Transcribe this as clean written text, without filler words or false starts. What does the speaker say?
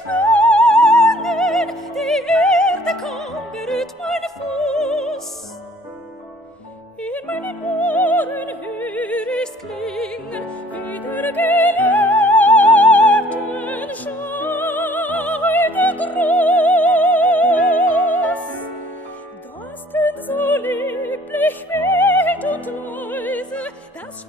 Schwingen, die Erde kaum berührt mein Fuß. In meinen Ohren hör ich's klingen, wie der geliebten Scheidegruß. Das denn so lieblich mild und leise, das